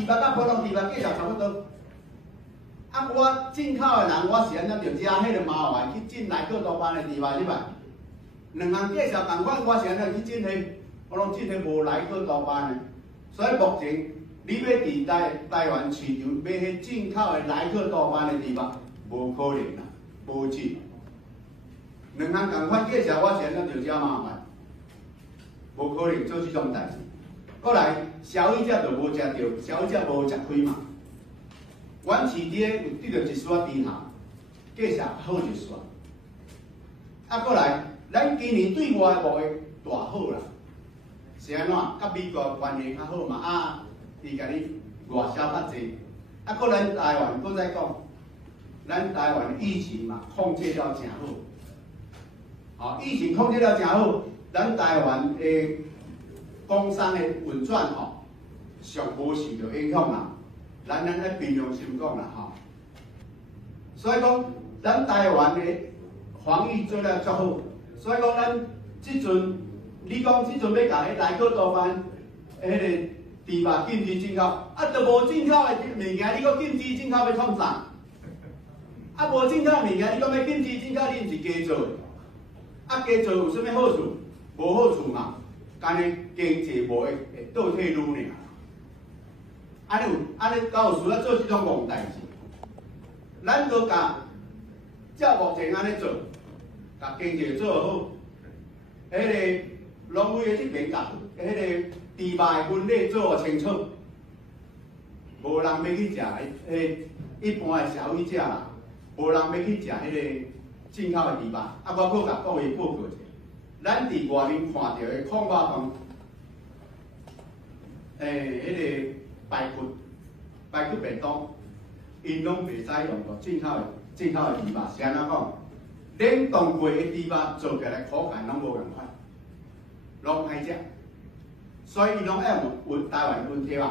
猪肉甲普通猪肉价钱差不多。啊，我进口的人，我是安怎着食迄个麻烦去进来克多班的猪肉入来，两项介绍同款，我是安怎去进迄，我拢进迄无来克多班的。所以目前你要伫台湾市场买迄进口的来克多班的猪肉，无可能啦，无进。两项同款介绍，我是安怎着遮麻烦，无可能做即种代志。过来，消费者就无食到，消费者无食亏嘛。阮市底有得到一撮猪头，价钱好一撮。啊，过来，咱今年对外贸易大好啦，是安怎？甲美国关系较好嘛？啊，伊甲你外销较济。啊，过咱台湾，搁再讲，咱台湾疫情嘛控制了真好。疫情控制了真好，咱台湾的工商的运转上无受到影响啦。咱咧平常心讲啦所以讲咱台湾的防疫做了足好，所以讲咱即阵你讲即阵要甲迄来克多班迄个猪肉禁止进口，啊，都无进口的物件，你搁禁止进口要创啥？啊，无进口的物件，你讲要禁止进口，你毋是加做？啊，加做有啥物好处？无好处嘛，干呢经济无会倒退愈尔。安尼敢有需要做即种戆代志？咱搁甲照目前安尼做，甲经济做好，迄个农委的这边甲迄个猪肉的分类做清楚，无人要去食迄一般的消费者啦，无人要去食迄个进口的猪肉。啊，我搁甲各位报告者，咱伫外面看到的矿肉饭，迄个排骨便当，因拢袂使用到进口的猪肉，是安怎讲？冷冻过的猪肉做起来口感拢无共款，拢歹食，所以伊拢爱用台湾温体肉。